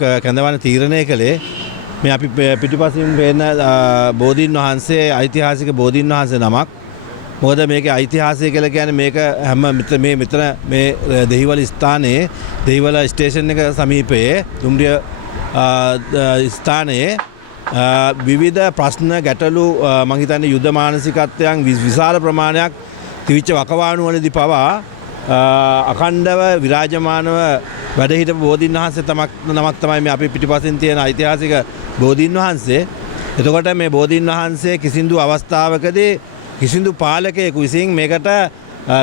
කැඳවන තීරණය කළේ මේ අපි පිටුපසින් පේන බෝධීන් වහන්සේ ඓතිහාසික බෝධීන් වහන්සේ නමක්. මොකද මේකේ ඓතිහාසිකය කියලා කියන්නේ මේක හැම මෙතන මේ දෙහිවල ස්ථානයේ දෙහිවල ස්ටේෂන් එක සමීපයේ දුම්රිය ස්ථානයේ විවිධ ප්‍රශ්න ගැටලු මම හිතන්නේ යුද මානසිකත්වයන් විශාල ප්‍රමාණයක් තිවිච්ච වකවාණු වලදී පවා අඛණ්ඩව විරාජමානව වැඩ හිටපු බෝධීන් වහන්සේ නමක් තමයි මේ අපි පිටිපසින් තියෙන ඓතිහාසික බෝධීන් වහන්සේ. එතකොට මේ බෝධීන් වහන්සේ කිසිදු අවස්ථාවකදී කිසිදු පාලකයෙකු විසින් මේකට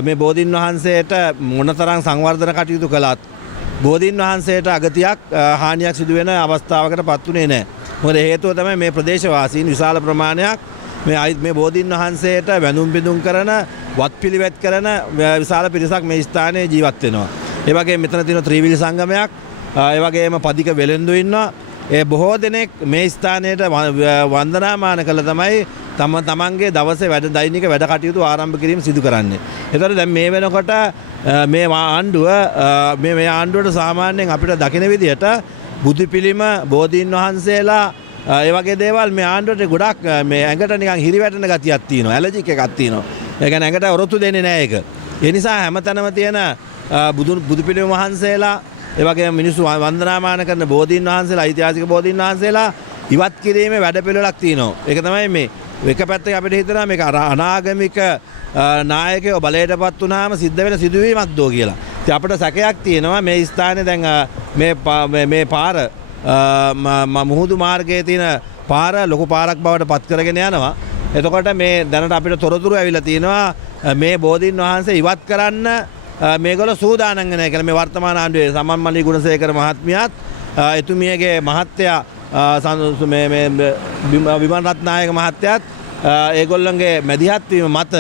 මේ බෝධීන් වහන්සේට මොනතරම් සංවර්ධන කටයුතු කළත් බෝධීන් වහන්සේට අගතියක් හානියක් සිදු වෙන අවස්ථාවකට පත් වුණේ නැහැ. මොකද හේතුව තමයි මේ ප්‍රදේශවාසීන් විශාල ප්‍රමාණයක් මේ බෝධීන් වහන්සේට වැඳුම් පිදුම් කරන වත්පිළිවෙත් කරන විශාල පිරිසක් මේ ස්ථානයේ ජීවත් වෙනවා. ඒ වගේම මෙතන තියෙන ත්‍රිවිල් සංගමයක්, ඒ වගේම පදික වෙලෙන්දු ඉන්නවා. ඒ බොහෝ දෙනෙක් මේ ස්ථානයට වන්දනාමාන කළ තමයි තමන්ගේ දවසේ දෛනික වැඩ කටයුතු ආරම්භ කිරීම සිදු කරන්නේ. ඒතකොට දැන් මේ වෙනකොට මේ ආණ්ඩුවට සාමාන්‍යයෙන් අපිට දකින විදිහට බුදු පිළිම, බෝධීන් වහන්සේලා ඒ වගේ දේවල් මේ ආණ්ඩුවට ගොඩක් මේ ඇඟට නිකන් හිරිවැටෙන ගතියක් තියෙනවා. ඇලර්ජික් එකක් තියෙනවා. ඒ කියන්නේ ඇඟට ඔරොත්තු දෙන්නේ නැහැ ඒක. ඒ නිසා හැමතැනම තියෙන බුදු පිළිම වහන්සේලා, ඒ වගේම මිනිස්සු වන්දනාමාන කරන බෝධීන් වහන්සේලා, ඓතිහාසික බෝධීන් වහන්සේලා ඉවත් කිරීමේ වැඩපිළිවෙලක් තියෙනවා. ඒක තමයි මේ එක පැත්තක අපිට හිතනවා මේක අනාගමික නායකයෝ බලයටපත් වුණාම සිද්ධ වෙන සිදුවීමක් දෝ කියලා. ඉතින් අපිට සැකයක් තියෙනවා මේ ස්ථානයේ දැන් මේ පාර මුහුදු මාර්ගයේ තියෙන පාර ලොකු පාරක් බවට පත් කරගෙන යනවා. එතකොට මේ දැනට අපිට තොරතුරු ඇවිල්ලා තියෙනවා මේ බෝධීන් වහන්සේ ඉවත් කරන්න මේගොල්ලෝ සූදානම් වෙනවා කියලා. මේ වර්තමාන ආණ්ඩුවේ සමන්මලි ගුණසේකර මහත්මියත් එතුමියගේ මහත්තයා විමල් රත්නායක මහත්තයාත් ඒගොල්ලන්ගේ මැදිහත් වීම මත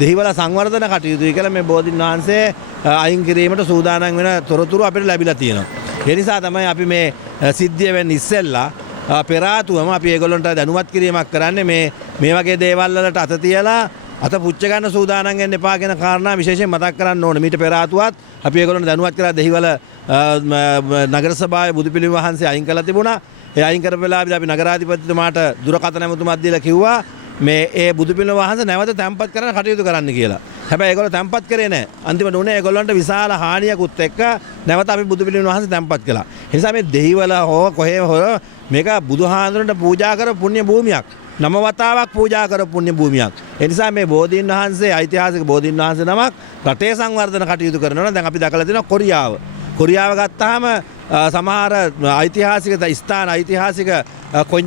දෙහිවල සංවර්ධන කටයුතුයි කියලා මේ බෝධීන් වහන්සේ අයින් කිරීමට සූදානම් වෙන තොරතුරු අපිට ලැබිලා තියෙනවා. ඒ නිසා තමයි අපි මේ සිද්ධිය වෙන්නේ ඉස්සෙල්ලා පෙර ආතුවම අපි ඒගොල්ලන්ට දැනුවත් කිරීමක් කරන්නේ මේ වගේ දේවල් වලට අත තියලා අත පුච්ච ගන්න සූදානම් වෙන්න එපා කියන කාරණා විශේෂයෙන් මතක් කරන්න ඕනේ. මීට පෙර ආතුවත් අපි ඒගොල්ලන්ට දැනුවත් කරලා දෙහිවල නගර සභාවේ බුදු පිළිම වහන්සේ අයින් කළා තිබුණා. ඒ අයින් කරපු වෙලාවේදී අපි නගරාධිපතිතුමාට දුරකථන ඇමතුමක් දීලා කිව්වා මේ ඒ බුදු පිළිම වහන්සේ නැවත තැන්පත් කරන්න කටයුතු කරන්න කියලා. හැබැයි ඒගොල්ලෝ තැන්පත් කරේ නැහැ. අන්තිමට උනේ ඒගොල්ලන්ට විශාල හානියකුත් එක්ක නැවත අපි බුදු පිළිම වහන්සේ තැන්පත් කළා. ඒ නිසා මේ දෙහිවල හෝ කොහේ හෝ මේක බුදුහාඳුනට පූජා කරපු පුණ්‍ය භූමියක්. නම වතාවක් පූජා කරපු පුණ්‍ය භූමියක්. ඒ නිසා මේ බෝධීන් වහන්සේ ඓතිහාසික බෝධීන් වහන්සේ නමක් රටේ සංවර්ධන කටයුතු කරනවා. දැන් අපි දැකලා තියෙනවා කොරියාව. කොරියාව ගත්තාම සමහර ඓතිහාසික ස්ථාන, ඓතිහාසික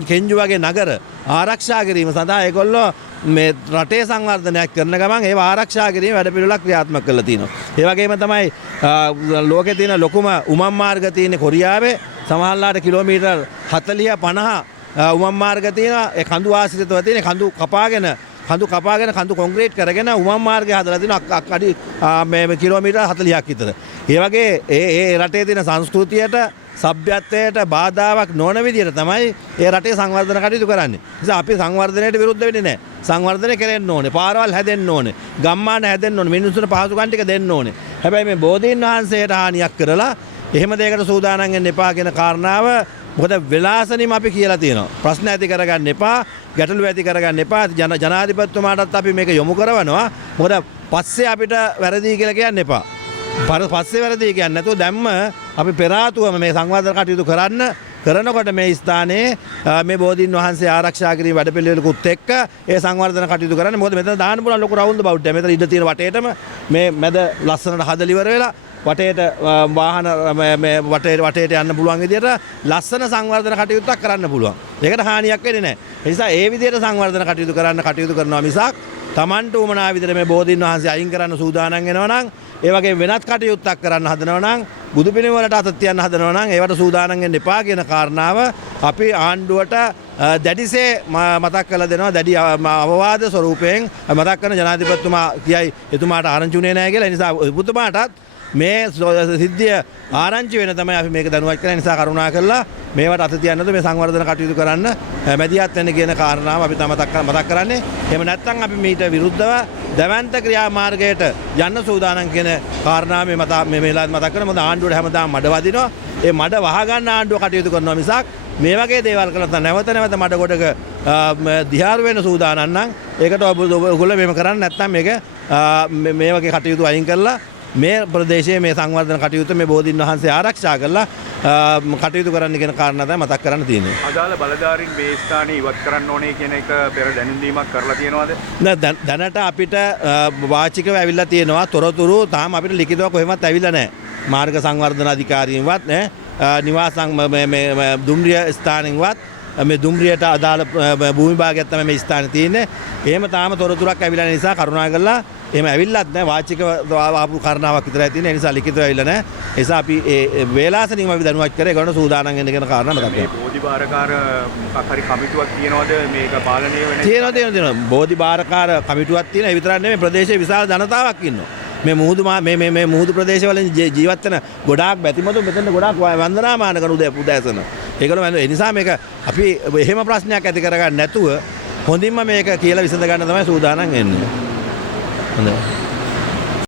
කෙන්ජු වගේ නගර ආරක්ෂා කිරීම සඳහා ඒගොල්ලෝ මේ රටේ සංවර්ධනයක් කරන ගමන් ඒව ආරක්ෂා කිරීම වැඩපිළිවෙලක් ක්‍රියාත්මක කරලා තියෙනවා. ඒ වගේම තමයි ලෝකේ තියෙන ලොකුම උමම් මාර්ග තියෙන්නේ කොරියාවේ. සමහරලාට කිලෝමීටර් 40-50 උමම් මාර්ග තියෙනවා. ඒ කඳු ආශ්‍රිතව තියෙන කඳු කපාගෙන කඳු කොන්ක්‍රීට් කරගෙන උමම් මාර්ගය හදලා තිනවා අඩි මේ කිලෝමීටර් 40ක් විතර. ඒ වගේ ඒ රටේ තියෙන සංස්කෘතියට, සભ્યත්වයට බාධාවක් නොවන විදිහට තමයි ඒ රටේ සංවර්ධන කටයුතු කරන්නේ. නිසා අපි සංවර්ධනයට විරුද්ධ වෙන්නේ නැහැ. සංවර්ධනය කරන්න ඕනේ. පාරවල් හැදෙන්න ඕනේ. ගම්මාන හැදෙන්න ඕනේ. මිනිස්සුන්ට පහසුකම් ටික දෙන්න ඕනේ. හැබැයි මේ බෝධීන් වහන්සේට හානියක් කරලා එහෙම දෙයකට සූදානම් වෙන්න එපා කියන කාරණාව මොකද වෙලාසනින්ම අපි කියලා තියෙනවා. ප්‍රශ්න ඇති කරගන්න එපා, ගැටලු ඇති කරගන්න එපා. ජනාධිපතිතුමාටත් අපි මේක යොමු කරනවා. මොකද පස්සේ අපිට වැරදි කියලා කියන්න එපා. පස්සේ වැරදි කියන්නේ නැතුව දැම්ම අපි පෙර ආතුවම මේ සංවර්ධන කටයුතු කරනකොට මේ ස්ථානයේ මේ බෝධීන් වහන්සේ ආරක්ෂා කිරීම වැඩපිළිවෙලකුත් එක්ක ඒ සංවර්ධන කටයුතු කරන්නේ. මොකද මෙතන දාන්න පුළුවන් ලොකු රවුන්ඩ් බවුට් එක. මෙතන ඉඳ තියෙන වටේටම මේ මැද ලස්සනට හදලා ඉවර වෙලා වටේට වාහන මේ වටේට යන්න පුළුවන් විදිහට ලස්සන සංවර්ධන කටයුත්තක් කරන්න පුළුවන්. ඒකට හානියක් වෙන්නේ නැහැ. ඒ නිසා ඒ විදිහට සංවර්ධන කටයුතු කරනවා මිසක් Tamanට උමනා විදිහට මේ බෝධීන් වහන්සේ අයින් කරන්න සූදානම් වෙනවා නම්, ඒ වගේ වෙනත් කටයුත්තක් කරන්න හදනවා නම්, බුදු පිළිම වලට අත තියන්න හදනවා නම් ඒවට සූදානම් වෙන්න එපා කියන කාරණාව අපි ආණ්ඩුවට දැඩිසේ මතක් කරලා දෙනවා. දැඩි අවවාද ස්වරූපයෙන් මතක් කරන ජනාධිපතිතුමා කියයි එතුමාට ආරංචි උනේ නැහැ කියලා. ඒ නිසා ඔබතුමාටත් මේ සිද්ධිය ආරංචි වෙන තමයි අපි මේක දැනුවත් කරන නිසා කරුණා කරලා මේවට අත තියන්න නැතුව මේ සංවර්ධන කටයුතු කරන්න මැදිහත් වෙන්න කියන කාරණාව අපි මතක් කරන්නේ. එහෙම නැත්නම් අපි මීට විරුද්ධව දැවැන්ත ක්‍රියාමාර්ගයට යන්න සූදානම් කියන කාරණාව මේ වෙලාවට මතක් කරන මොකද ආණ්ඩුවට හැමදාම මඩ වදිනවා. ඒ මඩ වහගන්න ආණ්ඩුව කටයුතු කරනවා මිසක් මේ වගේ දේවල් කරලා නැවත මඩ ගොඩක දිහාරු වෙන සූදානම් නම් ඒකට ඔයගොල්ලෝ මේව කරන්නේ නැත්නම් මේක මේ වගේ කටයුතු අයින් කරලා මේ ප්‍රදේශයේ මේ සංවර්ධන කටයුතු මේ බෝධීන් වහන්සේ ආරක්ෂා කරලා කටයුතු කරන්න කියන කාරණා තමයි මතක් කරන්න තියෙන්නේ. අදාළ බලධාරීන් මේ ස්ථානේ ඉවත් කරන්න ඕනේ කියන එක පෙර දැනුම් දීමක් කරලා තියෙනවද? දැනට අපිට වාචිකව ඇවිල්ලා තියෙනවා තොරතුරු තාම අපිට ලිඛිතව කොහෙවත් ඇවිල්ලා නැහැ. මාර්ග සංවර්ධන අධිකාරියෙන්වත් නිවාසං දුම්රිය ස්ථානෙන්වත් මේ දුම්රියට අදාළ භූමි භාගයක් තමයි මේ ස්ථානේ තියෙන්නේ. එහෙම තාම තොරතුරක් ඇවිල්ලා නැ නිසා කරුණාකරලා එහෙම ඇවිල්ලත් නැහැ වාචිකව ආපු කාරණාවක් විතරයි තියෙන්නේ. ඒ නිසා ලිඛිතව ඇවිල්ලා නැහැ. ඒ නිසා අපි ඒ වේලාසනින්ම අපි දැනුවත් කරේ ඒකට සූදානම් වෙන්න කියන කාරණා මතක් කරගන්න. මේ බෝධිභාරකාර මොකක් හරි කමිටුවක් තියනවද මේක පාලනය වෙන? තියෙනවා. බෝධිභාරකාර කමිටුවක් තියෙනවා. ඒ විතරක් නෙමෙයි ප්‍රදේශයේ විශාල ජනතාවක් ඉන්නවා. මේ මුහුදු ප්‍රදේශවලින් ජීවත් වෙන ගොඩාක් බැතිමතු මෙතන ගොඩාක් වන්දනාමාන කරන උදෑසන. ඒකල ඒ නිසා මේක අපි එහෙම ප්‍රශ්නයක් ඇති කරගන්න නැතුව හොඳින්ම මේක කියලා විසඳ ගන්න තමයි සූදානම් වෙන්නේ. හොඳයි.